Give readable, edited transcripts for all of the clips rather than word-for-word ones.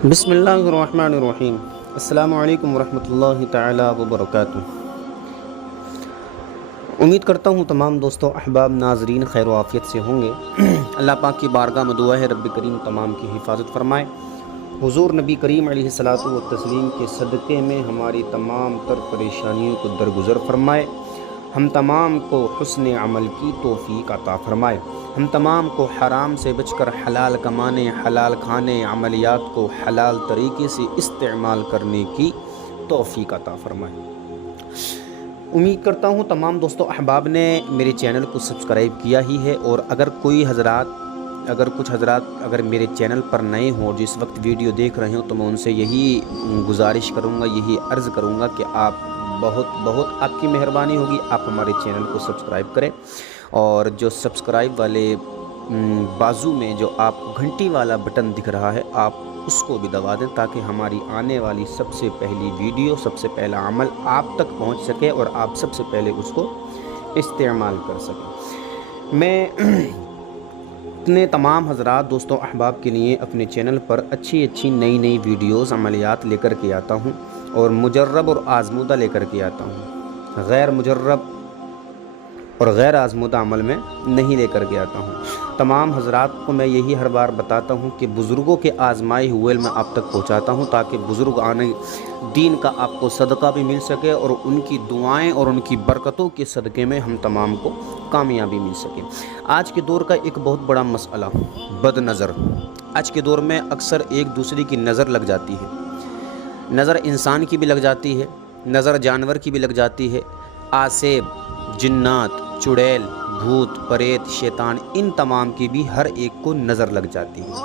بسم اللہ الرحمن الرحیم۔ السلام علیکم ورحمۃ اللہ تعالی وبرکاتہ۔ امید کرتا ہوں تمام دوستوں احباب ناظرین خیر و عافیت سے ہوں گے۔ اللہ پاک کی بارگاہ میں دعا ہے رب کریم تمام کی حفاظت فرمائے، حضور نبی کریم علیہ الصلاۃ والتسلیم کے صدقے میں ہماری تمام تر پریشانیوں کو درگزر فرمائے، ہم تمام کو حسن عمل کی توفیق عطا فرمائے، ہم تمام کو حرام سے بچ کر حلال کمانے، حلال کھانے، عملیات کو حلال طریقے سے استعمال کرنے کی توفیق عطا فرمائے۔ امید کرتا ہوں تمام دوستوں احباب نے میرے چینل کو سبسکرائب کیا ہی ہے، اور اگر کچھ حضرات اگر میرے چینل پر نئے ہوں اور جس وقت ویڈیو دیکھ رہے ہوں تو میں ان سے یہی گزارش کروں گا، یہی عرض کروں گا کہ آپ بہت آپ کی مہربانی ہوگی، آپ ہمارے چینل کو سبسکرائب کریں، اور جو سبسکرائب والے بازو میں جو آپ گھنٹی والا بٹن دکھ رہا ہے آپ اس کو بھی دبا دیں، تاکہ ہماری آنے والی سب سے پہلی ویڈیو، سب سے پہلا عمل آپ تک پہنچ سکے اور آپ سب سے پہلے اس کو استعمال کر سکیں۔ میں اپنے تمام حضرات دوستوں احباب کے لیے اپنے چینل پر اچھی نئی ویڈیوز عملیات لے کر کے آتا ہوں، اور مجرب اور آزمودہ لے کر کے آتا ہوں، غیر مجرب اور غیر آزمودہ عمل میں نہیں لے کر کے آتا ہوں۔ تمام حضرات کو میں یہی ہر بار بتاتا ہوں کہ بزرگوں کے آزمائے ہوئے میں آپ تک پہنچاتا ہوں، تاکہ بزرگ آنے دین کا آپ کو صدقہ بھی مل سکے، اور ان کی دعائیں اور ان کی برکتوں کے صدقے میں ہم تمام کو کامیابی مل سکے۔ آج کے دور کا ایک بہت بڑا مسئلہ بد نظر۔ آج کے دور میں اکثر ایک دوسرے کی نظر لگ جاتی ہے، نظر انسان کی بھی لگ جاتی ہے، نظر جانور کی بھی لگ جاتی ہے، آسیب، جنات، چڑیل، بھوت، پریت، شیطان، ان تمام کی بھی ہر ایک کو نظر لگ جاتی ہے۔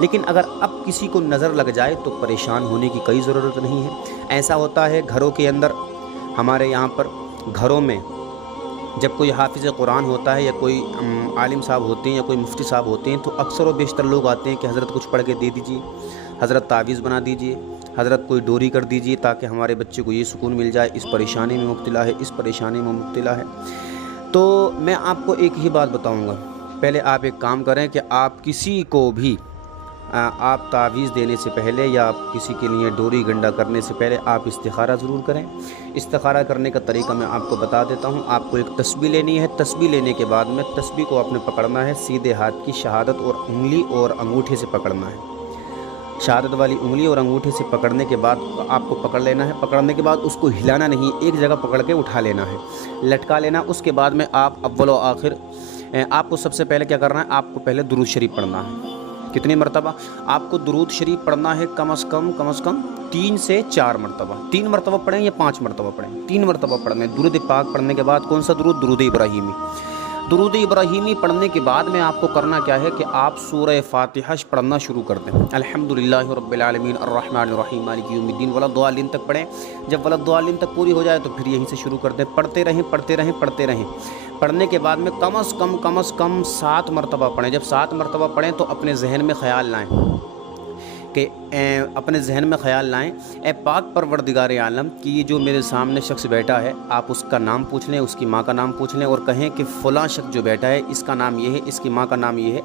لیکن اگر اب کسی کو نظر لگ جائے تو پریشان ہونے کی کوئی ضرورت نہیں ہے۔ ایسا ہوتا ہے گھروں کے اندر، ہمارے یہاں پر گھروں میں جب کوئی حافظ قرآن ہوتا ہے یا کوئی عالم صاحب ہوتے ہیں یا کوئی مفتی صاحب ہوتے ہیں، تو اکثر و بیشتر لوگ آتے ہیں کہ حضرت کچھ پڑھ کے دے دیجیے، حضرت تعویذ بنا دیجیے، حضرت کوئی ڈوری کر دیجیے، تاکہ ہمارے بچے کو یہ سکون مل جائے، اس پریشانی میں مبتلا ہے، اس پریشانی میں مبتلا ہے۔ تو میں آپ کو ایک ہی بات بتاؤں گا، پہلے آپ ایک کام کریں کہ آپ کسی کو بھی آپ تعویذ دینے سے پہلے یا آپ کسی کے لیے ڈوری گنڈا کرنے سے پہلے آپ استخارہ ضرور کریں۔ استخارہ کرنے کا طریقہ میں آپ کو بتا دیتا ہوں۔ آپ کو ایک تسبیح لینی ہے، تسبیح لینے کے بعد میں تسبیح کو آپ نے پکڑنا ہے سیدھے ہاتھ کی شہادت اور انگلی اور انگوٹھے سے پکڑنا ہے، شہادت والی انگلی اور انگوٹھے سے پکڑنے کے بعد آپ کو پکڑ لینا ہے۔ پکڑنے کے بعد اس کو ہلانا نہیں، ایک جگہ پکڑ کے اٹھا لینا ہے، لٹکا لینا۔ اس کے بعد میں آپ اول و آخر آپ کو سب سے پہلے کیا کرنا ہے، آپ کو پہلے درود شریف پڑھنا ہے۔ کتنی مرتبہ آپ کو درود شریف پڑھنا ہے؟ کم از کم 3 سے 4 مرتبہ۔ 3 مرتبہ پڑھیں یا 5 مرتبہ پڑھیں؟ 3 مرتبہ پڑھیں۔ درود پاک پڑھنے کے بعد کون سا درود؟ درود ابراہیمی۔ درود ابراہیمی پڑھنے کے بعد میں آپ کو کرنا کیا ہے کہ آپ سورہ فاتحہ پڑھنا شروع کر دیں۔ الحمدللہ رب العالمین الرحمن الرحیم مالک یوم الدین ولضالین تک پڑھیں۔ جب ولضالین تک پوری ہو جائے تو پھر یہیں سے شروع کر دیں، پڑھتے رہیں۔ پڑھنے کے بعد میں کم از کم 7 مرتبہ پڑھیں۔ جب 7 مرتبہ پڑھیں تو اپنے ذہن میں خیال لائیں کہ اے پاک پروردگار عالم کہ یہ جو میرے سامنے شخص بیٹھا ہے، آپ اس کا نام پوچھ لیں، اس کی ماں کا نام پوچھ لیں، اور کہیں کہ فلاں شخص جو بیٹھا ہے اس کا نام یہ ہے، اس کی ماں کا نام یہ ہے۔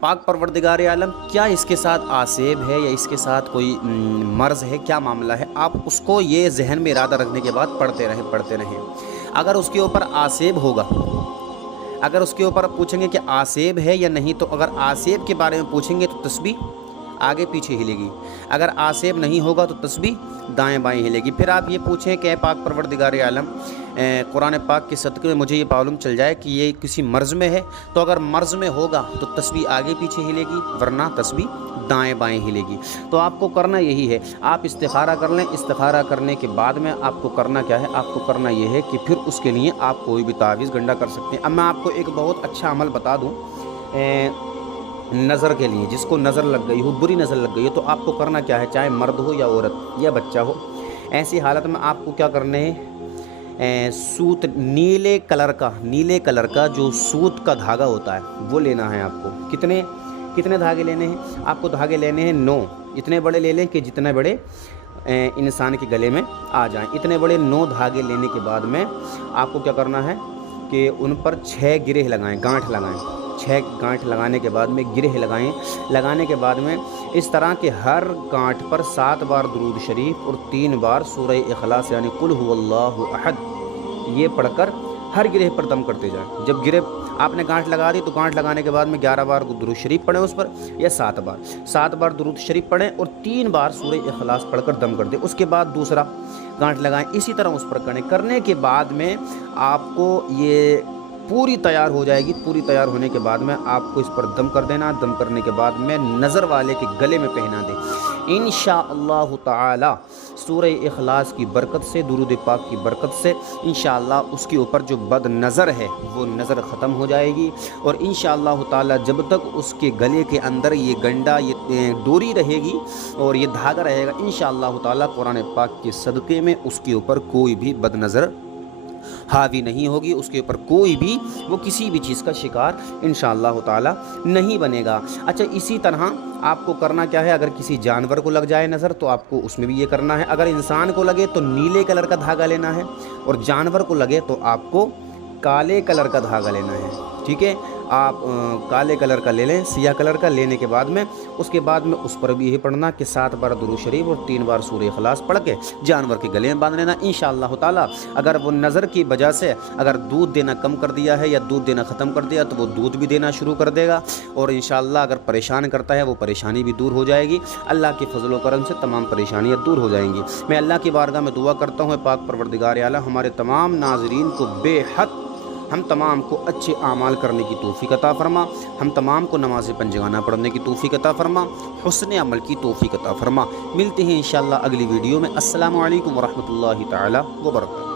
پاک پروردگار عالم کیا اس کے ساتھ آسیب ہے یا اس کے ساتھ کوئی مرض ہے، کیا معاملہ ہے؟ آپ اس کو یہ ذہن میں ارادہ رکھنے کے بعد پڑھتے رہیں۔ اگر اس کے اوپر آسیب ہوگا، اگر اس کے اوپر پوچھیں گے کہ آسیب ہے یا نہیں، تو اگر آسیب کے بارے میں پوچھیں گے تو تسبیح آگے پیچھے ہلے گی، اگر آسیب نہیں ہوگا تو تسبیح دائیں بائیں ہلے گی۔ پھر آپ یہ پوچھیں کہ اے پاک پروردگار عالم قرآن پاک کے صدقے میں مجھے یہ معلوم چل جائے کہ یہ کسی مرض میں ہے، تو اگر مرض میں ہوگا تو تسبیح آگے پیچھے ہلے گی، ورنہ تسبیح دائیں بائیں ہلے گی۔ تو آپ کو کرنا یہی ہے، آپ استخارہ کر لیں۔ استخارہ کرنے کے بعد میں آپ کو کرنا کیا ہے، آپ کو کرنا یہ ہے کہ پھر اس کے لیے آپ کوئی بھی تعویذ گنڈا کر سکتے ہیں۔ اب میں آپ کو ایک بہت اچھا عمل بتا دوں نظر کے لیے، جس کو نظر لگ گئی ہو، بری نظر لگ گئی ہو، تو آپ کو کرنا کیا ہے، چاہے مرد ہو یا عورت یا بچہ ہو، ایسی حالت میں آپ کو کیا کرنے ہیں، سوت نیلے کلر کا جو سوت کا دھاگا ہوتا ہے وہ لینا ہے آپ کو۔ کتنے دھاگے لینے ہیں آپ کو؟ دھاگے لینے ہیں 9۔ اتنے بڑے لے لیں کہ جتنے بڑے انسان کے گلے میں آ جائیں۔ اتنے بڑے 9 دھاگے لینے کے بعد میں آپ کو کیا کرنا ہے کہ ان پر 6 گرہ لگائیں، گانٹھ لگائیں۔ 6 گانٹھ لگانے کے بعد میں گرہ لگائیں، لگانے کے بعد میں اس طرح کہ ہر گانٹھ پر 7 بار درود شریف اور 3 بار سورہ اخلاص یعنی قل هو اللہ احد یہ پڑھ کر ہر گرہ پر دم کرتے جائیں۔ جب گرہ آپ نے گانٹھ لگا دی تو گانٹھ لگانے کے بعد میں 11 بار درود شریف پڑھیں اس پر، یا 7 بار درود شریف پڑھیں اور 3 بار سورہ اخلاص پڑھ کر دم کر دیں۔ اس کے بعد دوسرا گانٹھ لگائیں، اسی طرح اس پر کرنے کے بعد میں آپ کو یہ پوری تیار ہو جائے گی۔ پوری تیار ہونے کے بعد میں آپ کو اس پر دم کر دینا، دم کرنے کے بعد میں نظر والے کے گلے میں پہنا دیں۔ انشاءاللہ تعالی سورہ اخلاص کی برکت سے، درود پاک کی برکت سے انشاءاللہ اس کے اوپر جو بد نظر ہے وہ نظر ختم ہو جائے گی، اور انشاءاللہ تعالی جب تک اس کے گلے کے اندر یہ گنڈا، یہ ڈوری رہے گی اور یہ دھاگا رہے گا، انشاءاللہ تعالی قرآن پاک کے صدقے میں اس کے اوپر کوئی بھی بد نظر حاوی نہیں ہوگی، اس کے اوپر کوئی بھی وہ کسی بھی چیز کا شکار انشاءاللہ تعالی نہیں بنے گا۔ اچھا، اسی طرح آپ کو کرنا کیا ہے، اگر کسی جانور کو لگ جائے نظر تو آپ کو اس میں بھی یہ کرنا ہے۔ اگر انسان کو لگے تو نیلے کلر کا دھاگا لینا ہے، اور جانور کو لگے تو آپ کو کالے کلر کا دھاگا لینا ہے، ٹھیک ہے۔ آپ کالے کلر کا لے لیں، سیاہ کلر کا لینے کے بعد میں اس کے بعد میں اس پر بھی یہ پڑھنا کہ 7 بار درود شریف اور 3 بار سورہ اخلاص پڑھ کے جانور کے گلے میں باندھ لینا انشاءاللہ تعالی۔ اگر وہ نظر کی وجہ سے اگر دودھ دینا کم کر دیا ہے یا دودھ دینا ختم کر دیا تو وہ دودھ بھی دینا شروع کر دے گا، اور انشاءاللہ اگر پریشان کرتا ہے وہ پریشانی بھی دور ہو جائے گی۔ اللہ کے فضل و کرم سے تمام پریشانیاں دور ہو جائیں گی۔ میں اللہ کی بارگاہ میں دعا کرتا ہوں، پاک پروردگار اعلیٰ ہمارے تمام ناظرین کو بے حد ہم تمام کو اچھے اعمال کرنے کی توفیق عطا فرما، ہم تمام کو نماز پنجگانہ پڑھنے کی توفیق عطا فرما، حسن عمل کی توفیق عطا فرما۔ ملتے ہیں انشاءاللہ اگلی ویڈیو میں۔ السلام علیکم ورحمۃ اللہ تعالی وبرکاتہ۔